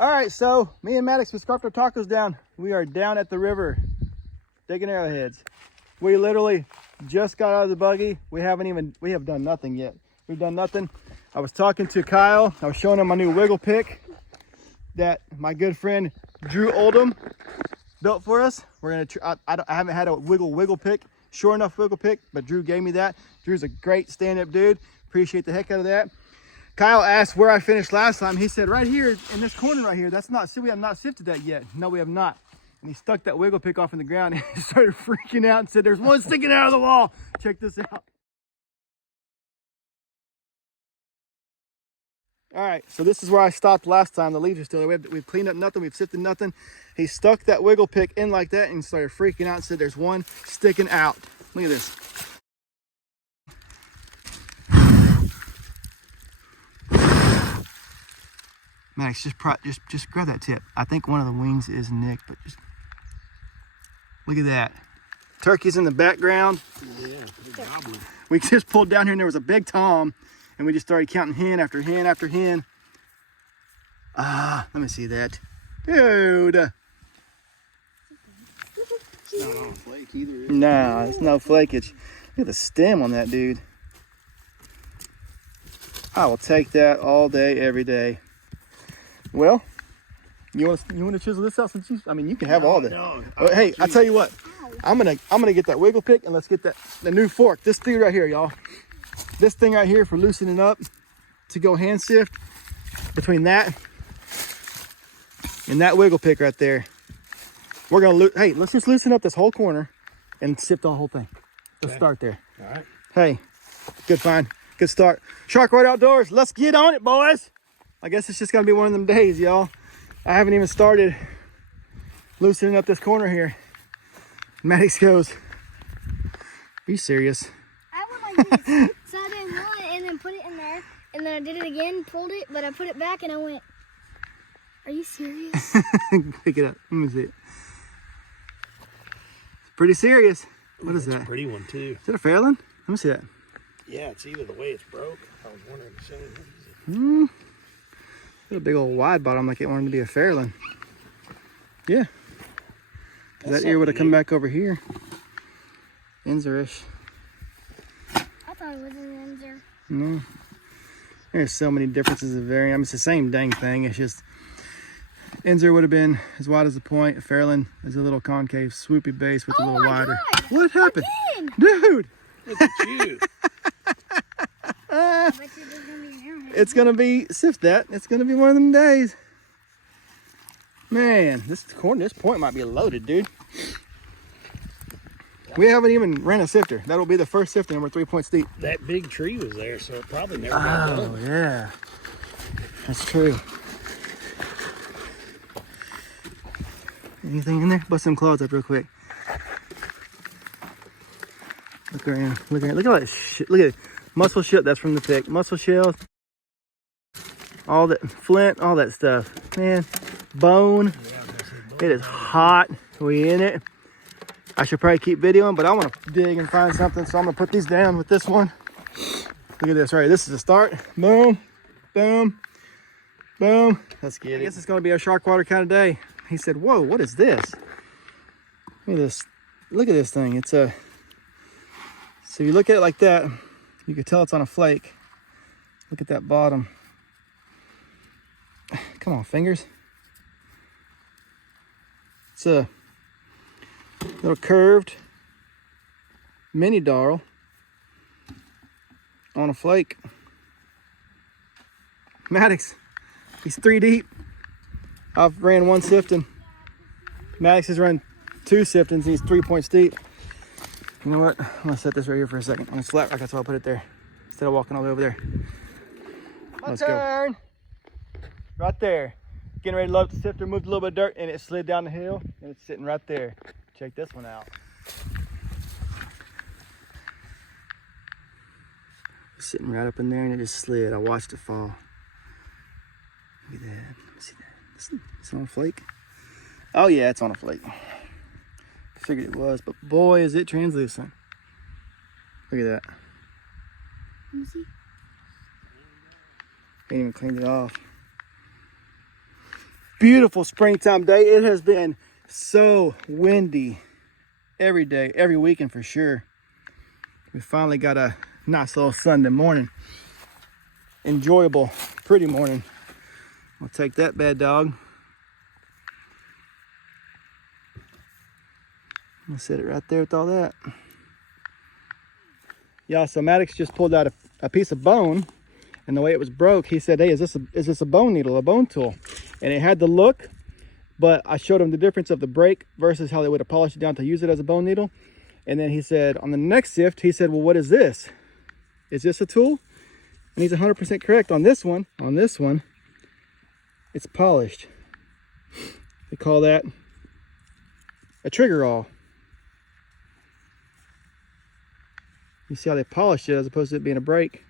All right, so me and Maddox, we scarfed our tacos down. We are down at the river, digging arrowheads. We literally just got out of the buggy. We have done nothing yet. We've done nothing. I was talking to Kyle. I was showing him my new wiggle pick that my good friend Drew Oldham built for us. We're gonna. I haven't had a wiggle pick, sure enough wiggle pick, but Drew gave me that. Drew's a great stand-up dude. Appreciate the heck out of that. Kyle asked where I finished last time. He said right here in this corner right here. That's not. We have not sifted that yet. No, we have not. And he stuck that wiggle pick off in the ground and he started freaking out and said, "There's one sticking out of the wall. Check this out." All right, so this is where I stopped last time. The leaves are still there. We've cleaned up nothing. We've sifted nothing. He stuck that wiggle pick in like that and started freaking out and said, "There's one sticking out." Look at this. Max, just grab that tip. I think one of the wings is nicked, but just look at that. Turkey's in the background. Yeah, we just pulled down here and there was a big tom. And we just started counting hen after hen after hen. Let me see that. Dude. It's not on a flake either. Nah, it's no flakage. Look at the stem on that, dude. I will take that all day, every day. Well, you want to chisel this out since you can have all the. No, hey, I tell you what. I'm gonna get that wiggle pick and let's get the new fork. This thing right here, y'all. This thing right here for loosening up to go hand sift. Between that and that wiggle pick right there, we're gonna hey, let's just loosen up this whole corner and sift the whole thing. Let's start there. All right. Hey, good find, good start. Shark Rod Outdoors, let's get on it, boys. I guess it's just gonna be one of them days, y'all. I haven't even started loosening up this corner here. Maddox goes, "Be serious." I went like this. So I did one and then put it in there. And then I did it again, pulled it, but I put it back and I went, "Are you serious?" Pick it up. Let me see it. It's pretty serious. What is that? A pretty one too. Is it a fairland? Let me see that. Yeah, it's either the way it's broke. I was wondering the same. Got a big old wide bottom like it wanted to be a fairland. Yeah. That ear would have come back over here. Enzerish. I thought it was an Enzer. No. There's so many differences of variant. I mean, it's the same dang thing. It's just Enzer would have been as wide as the point. Fairland is a little concave, swoopy base with a little wider. God. What happened? Again. Dude! Look at you. I bet you there's gonna be an arrowhead. It's gonna be sift that. It's gonna be one of them days. Man, this point might be loaded, dude. We haven't even ran a sifter. That'll be the first sifter and we're 3 points deep. That big tree was there, so it probably never got done. Oh, yeah. That's true. Anything in there? Bust some claws up real quick. Look around. Look around. Look at all that shit. Look at it. Mussel shell. That's from the pick. Mussel shells. All that flint. All that stuff. Man. Bone. It is hot. We in it. I should probably keep videoing, but I want to dig and find something, so I'm going to put these down with this one. Look at this. All right, this is the start. Boom. Boom. Boom. Let's get it. I guess it's going to be a shark water kind of day. He said, "Whoa, what is this?" Look at this. Look at this thing. It's a... So you look at it like that, you can tell it's on a flake. Look at that bottom. Come on, fingers. It's a little curved mini darl on a flake. Maddox, he's 3 deep. I've ran 1 sifting. Maddox has run 2 siftings. He's 3 points deep. You know what? I'm gonna set this right here for a second. On a flat rock, that's why I put it there. Instead of walking all the way over there. Let's go. Right there. Getting ready to load up the sifter, moved a little bit of dirt, and it slid down the hill, and it's sitting right there. Check this one out. It's sitting right up in there, and it just slid. I watched it fall. Look at that. Let me see that. It's on a flake. Oh yeah, it's on a flake. I figured it was, but boy, is it translucent. Look at that. Let me see. Ain't even cleaned it off. beautiful springtime day. It has been so windy every day, every weekend for sure. We finally got a nice little Sunday morning. Enjoyable, pretty morning. I'll take that, bad dog. I'll set it right there with all that. Yeah, so Maddox just pulled out a piece of bone, and the way it was broke, he said, hey, is this a bone needle, a bone tool? And it had the look, but I showed him the difference of the break versus how they would have polished it down to use it as a bone needle. And then he said, on the next sift, he said, well, what is this? Is this a tool? And he's 100% correct on this one. On this one, it's polished. They call that a trigger awl. You see how they polished it as opposed to it being a break.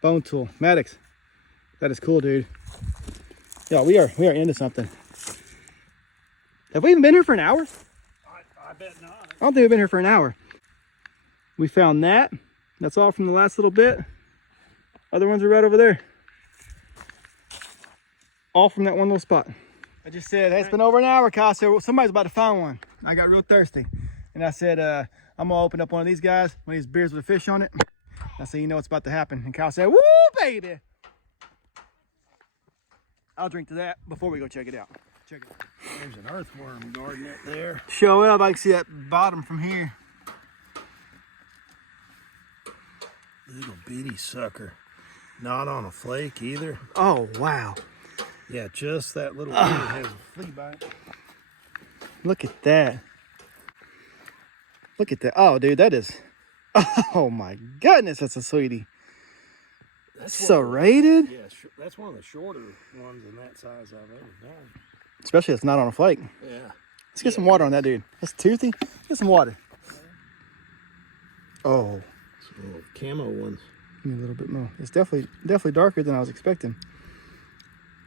Bone tool, Maddox. That is cool, dude. Yeah, we are into something. Have we even been here for an hour? I bet not. I don't think we've been here for an hour. We found that. That's all from the last little bit. Other ones are right over there. All from that one little spot. I just said, hey, it's been over an hour, Kyle. So somebody's about to find one. I got real thirsty. And I said, I'm gonna open up one of these guys, one of these beers with a fish on it. I said, you know what's about to happen. And Kyle said, woo, baby. I'll drink to that before we go check it out. Check it out. There's an earthworm guarding it there. Show up, I can see that bottom from here. Little bitty sucker. Not on a flake either. Oh, wow. Yeah, just that little bit has a flea bite. Look at that. Look at that. Oh, dude, that is... Oh, my goodness, that's a sweetie. That's serrated? Yeah, that's one of the shorter ones in that size I've ever done. Especially if it's not on a flake. Yeah. Let's get some water on that, dude. That's toothy. Get some water. Oh. Some little camo ones. Give me a little bit more. It's definitely darker than I was expecting.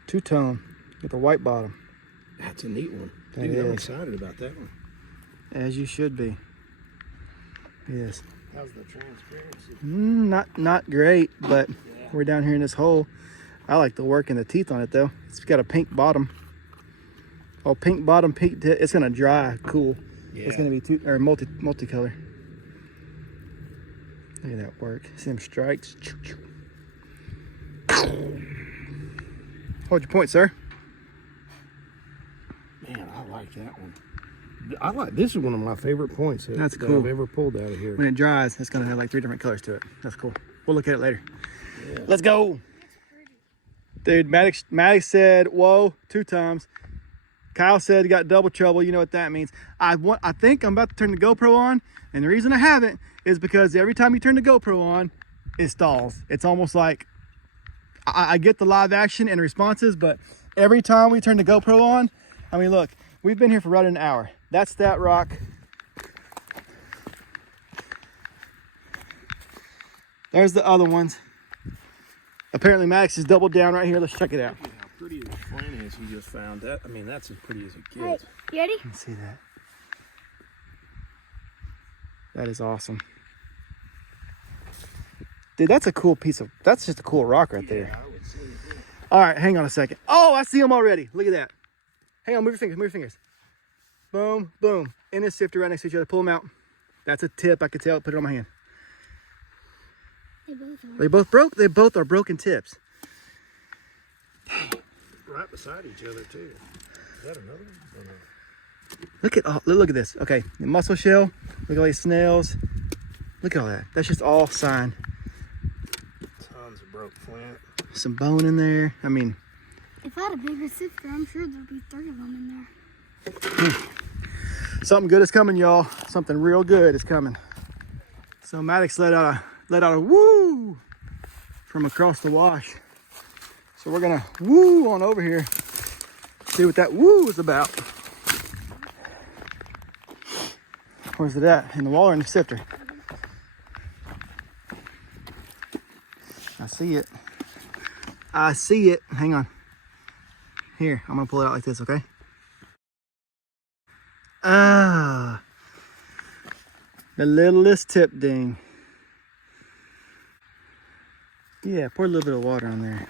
Two-tone with a white bottom. That's a neat one. That Dude, I'm is. excited about that one. As you should be. Yes. How's the transparency? Not great, but we're down here in this hole. I like the work and the teeth on it though. It's got a pink bottom. Oh, pink bottom, pink tip. It's gonna dry cool. Yeah. It's gonna be multicolor. Look at that work. See them strikes. Hold your point, sir. Man, I like that one. This is one of my favorite points that That's cool. I've ever pulled out of here. When it dries, it's gonna have like 3 different colors to it. That's cool. We'll look at it later. Yeah. Let's go. Dude, Maddox said, whoa, 2 times. Kyle said he got double trouble. You know what that means. I think I'm about to turn the GoPro on, and the reason I haven't is because every time you turn the GoPro on, it stalls. It's almost like I get the live action and responses, but every time we turn the GoPro on, I mean, look, we've been here for right an hour. That's that rock. There's the other ones. Apparently Max is doubled down right here. Let's check it out. Look at how pretty the flint is you just found. That, I mean, that's as pretty as it Hey, gets. you ready? Let's see that. That is awesome. Dude, that's a cool that's just a cool rock right there. Yeah, I would say it. All right, hang on a second. Oh, I see them already. Look at that. Hang on, move your fingers. Boom, boom. In this sifter right next to each other. Pull them out. That's a tip. I could tell. Put it on my hand. They both are. They both broke. They both are broken tips. Right beside each other too. Is that another one? Oh, no. Look at this. Okay, the mussel shell. Look at all these snails. Look at all that. That's just all sign. Tons of broke flint. Some bone in there. I mean, If I had a bigger sifter, I'm sure there'd be 3 of them in there. something good is coming, y'all. Something real good is coming. So Maddox let out a woo from across the wash. So we're gonna woo on over here. See what that woo is about. Where's it at? In the wall or in the sifter? I see it. I see it. Hang on. Here, I'm gonna pull it out like this, okay? Ah, the littlest tip ding. Yeah, pour a little bit of water on there.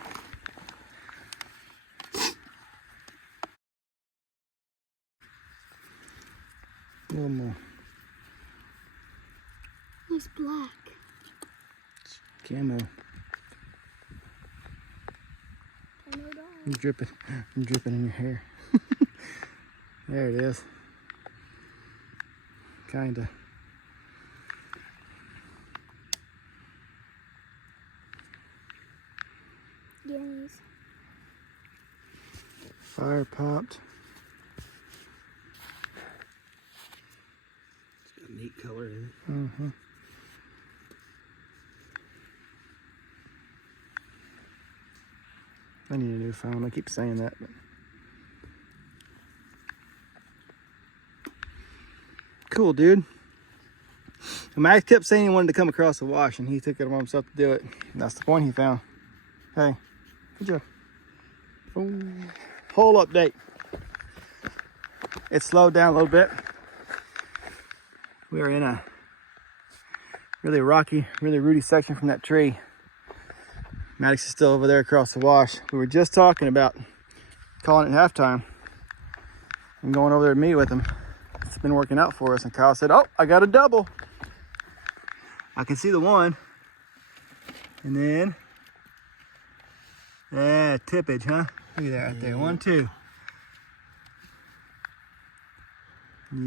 A little more. It's black. Camo. I'm dripping. I'm dripping in your hair. There it is. Kinda. Guineas. Fire popped. It's got a neat color in it. Mm-hmm. I need a new phone. I keep saying that, but cool, dude. Max kept saying he wanted to come across the wash, and he took it upon himself to do it. And that's the point he found. Hey, good job. Boom. Hole update. It slowed down a little bit. We are in a really rocky, really rooty section from that tree. Maddox is still over there across the wash. We were just talking about calling it halftime and going over there to meet with him. It's been working out for us. And Kyle said, oh, I got a double. I can see the one. And then, yeah, tippage, huh? Look at that right there. 1, 2.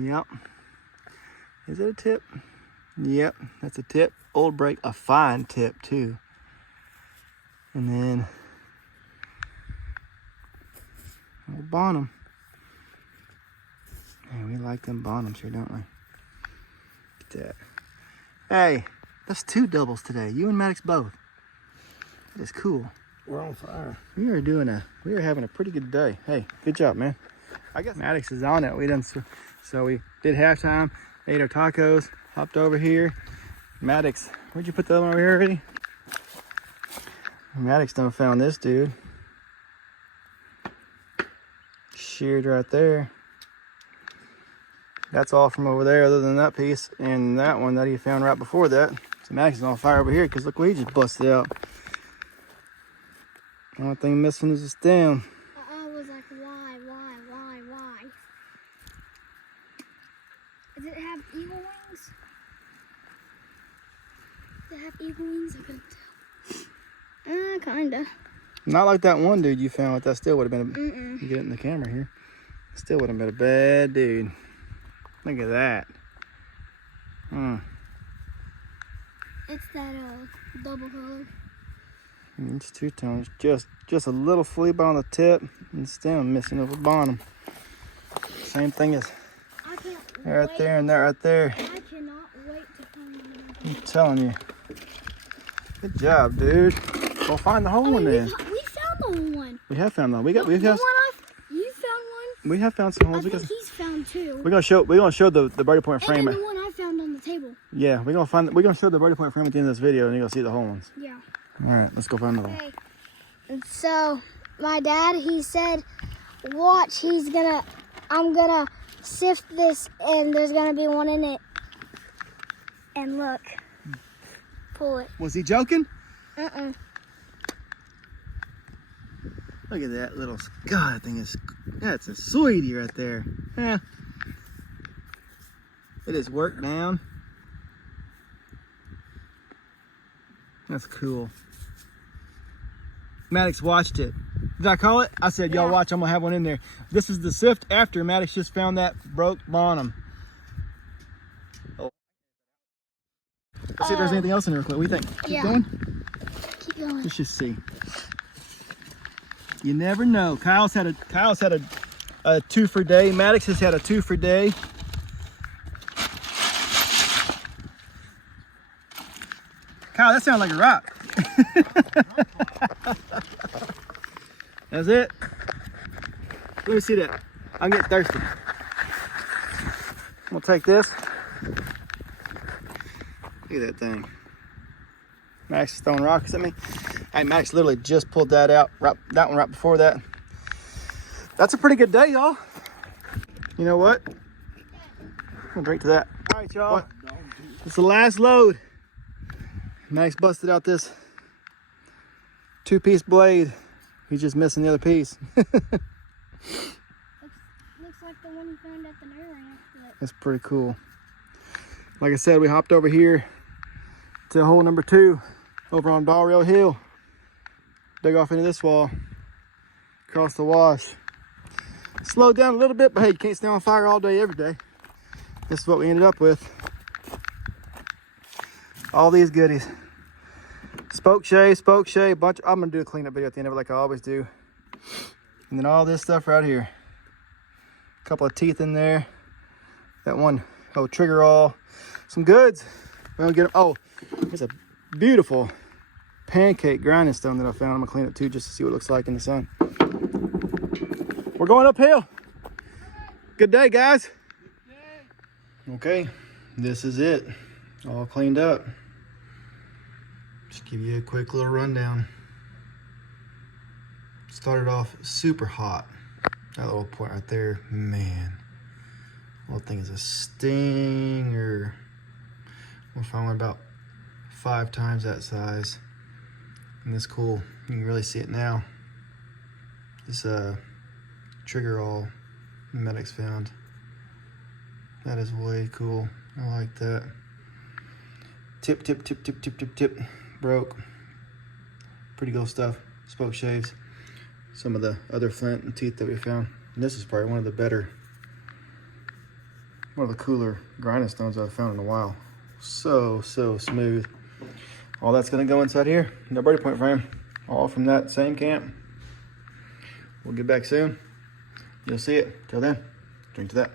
Yep. Is it a tip? Yep, that's a tip. Old break, a fine tip too. And then old Bonham. Man, we like them Bonhams here, don't we? Look at that. Hey, that's 2 doubles today. You and Maddox both. That is cool. We're on fire. We are having a pretty good day. Hey, good job, man. I guess Maddox is on it. We done so we did halftime, ate our tacos, hopped over here. Maddox, where'd you put the other one over here already? Maddox done found this dude. Sheared right there. That's all from over there other than that piece and that one that he found right before that. So Maddox is on fire over here because look what he just busted out. The only thing missing is the stem. I was like, why? Does it have eagle wings? Does it have eagle wings? I couldn't tell. Kinda. Not like that one dude you found, but that still would have been you get it in the camera here. Still would have been a bad dude. Look at that. It's that double color. It's 2 tones. Just a little flea bite on the tip and stem missing over the bottom. Same thing as right there and that right there. I cannot wait to find one. I'm telling you. Good job, dude. Go find the hole in there. We found the whole one. We have found one. You found one? We have found some holes. I think he's found 2. We're gonna show the birdie point frame. And then the one I found on the table. Yeah, we're gonna show the birdie point frame at the end of this video, and you're gonna see the whole ones. Yeah. All right, let's go find another one. Okay. And so my dad, he said, watch, I'm gonna sift this and there's gonna be one in it. And look, pull it. Was he joking? Uh-uh. Look at that little, God, that thing is, that's a sweetie right there. Yeah. It is worked down. That's cool. Maddox watched it. Did I call it? I said, y'all watch, I'm gonna have one in there. This is the sift after Maddox just found that broke Bonham. Oh. Let's see if there's anything else in there. What do you think? Keep going? Keep going. Let's just see. You never know. Kyle's had a 2 for day. Maddox has had a 2 for day. Kyle, that sounds like a rock. That's it. Let me see that. I'm getting thirsty. I'm gonna take this. Look at that thing. Max is throwing rocks at me. Hey, Max literally just pulled that out. That one right before that. That's a pretty good day, y'all. You know what? I'm gonna drink to that. All right, y'all. It's the last load. Max busted out this 2-piece blade. He's just missing the other piece. Looks like the one he found at the arrowhead. That's pretty cool. Like I said, we hopped over here to hole number 2 over on Ball Rail Hill. Dug off into this wall, across the wash. Slowed down a little bit, but hey, you can't stay on fire all day, every day. This is what we ended up with. All these goodies. Spoke shave, bunch. I'm gonna do a cleanup video at the end of it like I always do. And then all this stuff right here. A couple of teeth in there. That one, oh, trigger awl. Some goods. We don't get them. Oh, there's a beautiful pancake grinding stone that I found. I'm gonna clean it too, just to see what it looks like in the sun. We're going uphill. Good day, guys. Okay, this is it. All cleaned up. Just give you a quick little rundown. Started off super hot. That little point right there, man. The little thing is a stinger. We'll find one about 5 times that size. And this cool, you can really see it now. This trigger awl medics found. That is way cool. I like that. Tip. Broke. Pretty cool stuff. Spoke shaves. Some of the other flint and teeth that we found. And this is probably one of the cooler grinding stones I've found in a while. So smooth. All that's gonna go inside here. No birdie point frame. All from that same camp. We'll get back soon. You'll see it. Till then, drink to that.